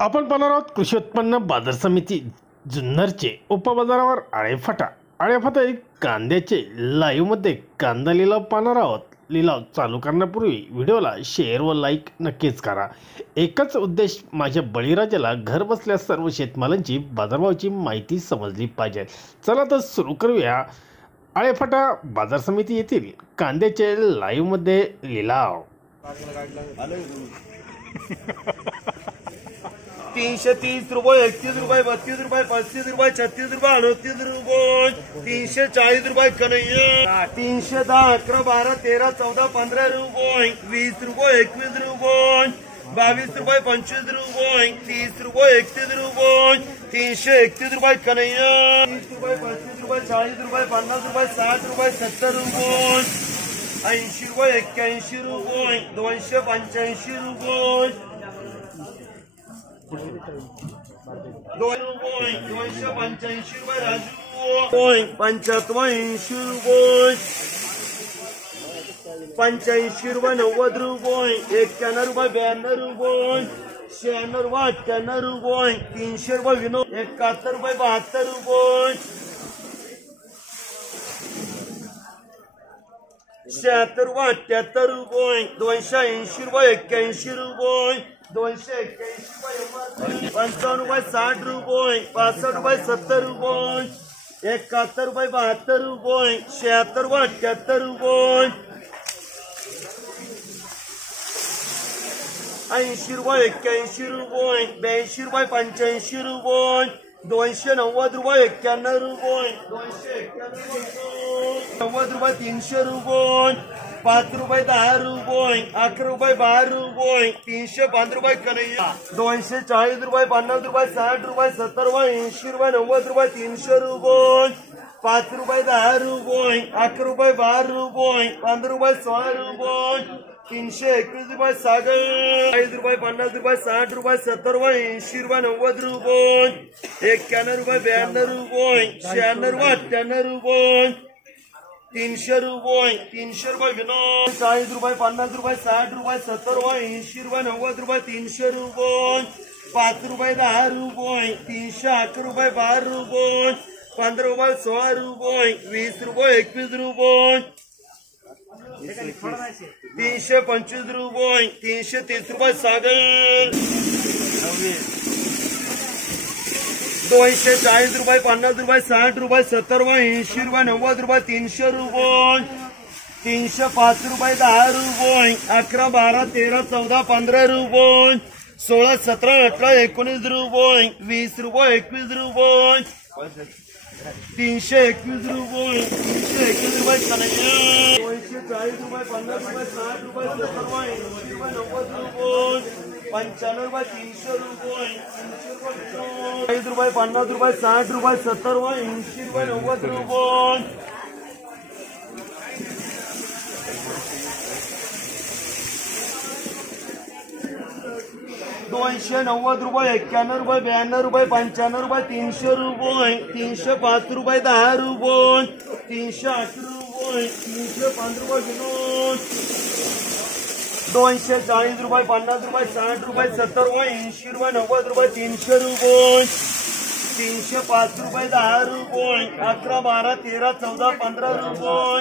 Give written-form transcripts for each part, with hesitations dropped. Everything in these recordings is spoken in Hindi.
आपण पाहणार आहोत कृषी उत्पन्न बाजार समिती जुन्नरचे उपबाजारावर आळेफाटा आळेफाटा कांद्याचे लाईव्हमध्ये कांदा लिलाव पाहणार आहोत। लिलाव चालू करण्यापूर्वी व्हिडिओला शेअर व लाईक नक्कीच करा। एकच उद्देश, माझ्या बळीराजाला घर बसल्या सर्व शेतमालांची बाजारभावाची माहिती समजली पाहिजे। चला तर सुरू करूया आळेफाटा बाजार समिती येथील कांद्याचे लाईव्हमध्ये लिलाव। 330 रुपये, 31 रुपये, 32 रुपये, 35 रुपये, 36 रुपये, 38 रुपये, 340 रुपये कन्हैया, 310, 11, 12, 13, 14, 15 रुपये, 20 रुपये, 21 रुपये, 22 रुपये, 25 रुपये, 30 रुपये, 31 रुपये, 331 रुपये कन्हैया, 30 रुपये, 35 रुपये, 40 रुपये, 50 रुपये, 60 रुपये, 70 रुपये, 80 रुपये, 81 रुपये, 285 रुपये, 2 रुपये, 285 रुपये राजू, 85 रुपये, 85 रुपये, 90 रुपये, 91 रुपये, 92 रुपये, 96 रुपये, 98 रुपये, 300 रुपये विनोद, 71 रुपये, 72 रुपये, 76 रुपये, 78 रुपये, 280 रुपये, 81 रुपये, 281 रुपये, 55 रुपये, 60 रुपये, 65 रुपये, 70 रुपये, 71 रुपये, 72 रुपये, 76 रुपये, 78 रुपये, 80 रुपये, 81 रुपये, 82 रुपये, 85 रुपये, 290 रुपये, 91 रुपये, 291 रुपये, 300 रुपये, 5 रुपये, 10 रुपये, 11 रुपये, 12 रुपये, 305 रुपये कन्हैया, 240 रुपये, 50 रुपये, 60 रुपये, 70 रुपये, 80 रुपये, 90 रुपये, 300 रुपये, 5 रुपये, 10 रुपये, 11 रुपये, 12 रुपये, 15 रुपये, 16 रुपये, 321 रुपये सागर, 40 रुपये, 50 रुपये, 60 रुपये, 70 रुपये, 80 रुपये, 90 रुपये, 91 रुपये, 92 रुपये, 96 रुपये, 98 रुपये, 300 रुपये, 300 रुपये विनोद, 40 रुपये, 50 रुपये, 60 रुपये, 70 रुपये, 80 रुपये, 90 रुपये, 300 रुपये, 5 रुपये, 10 रुपये, 311 रुपये, 12 रुपये, 15 रुपये, 16 रुपये, 20 रुपये, 21 रुपये, 325 रुपये, 330 रुपये सागर, 240 रुपये, 50 रुपये, 60 रुपये, 70 रुपये, 80 रुपये, 90 रुपये, 300 रुपये, 305 रुपये, 10 रुपये, 11, 12, 13, 14, 15 रुपये, 16, 17, 18, 19 रुपये, 20 रुपये, 21 रुपये, 321 रुपये, 321 रुपये कन्हैया, 240 रुपये, 50 रुपये, 60 रुपये, 70 रुपये, 80 रुपये, 90 रुपये, 95 रुपये, 300 रुपये, 40 रुपये, 50 रुपये, 60 रुपये, 70 रुपये, 80 रुपये, 90 रुपये, 290 रुपये, 91 रुपये, 92 रुपये, 95 रुपये, 300 रुपये, 305 रुपये, 10 रुपये, 308 रुपये, 305 रुपये विनोद, 240 रुपये, 50 रुपये, 60 रुपये, 70 रुपये, 80 रुपये, 90 रुपये, 300 रुपये, 305 रुपये, 10 रुपये, 11, 12, 13, 14, 15 रुपये,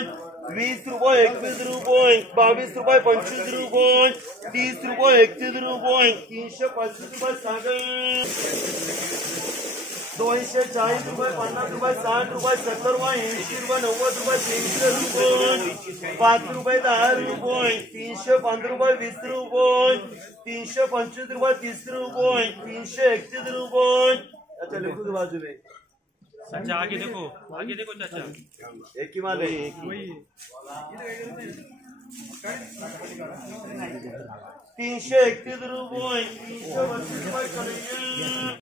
20 रुपये, 21 रुपये, 22 रुपये, 25 रुपये, 30 रुपये, 31 रुपये, 325 रुपये सागर, 240 रुपये, 50 रुपये, 60 रुपये, 70 रुपये, 80 रुपये, 90 रुपये, 300 रुपये, 5 रुपये, 10 रुपये, 305 रुपये, 20 रुपये, 325 रुपये, 30 रुपये, 331 रुपये। अच्छा लिखो तो बाजू में चाचा आगे देखो चाचा, एक ही माल है, 331 रुपये, 332 रुपये कन्हैया।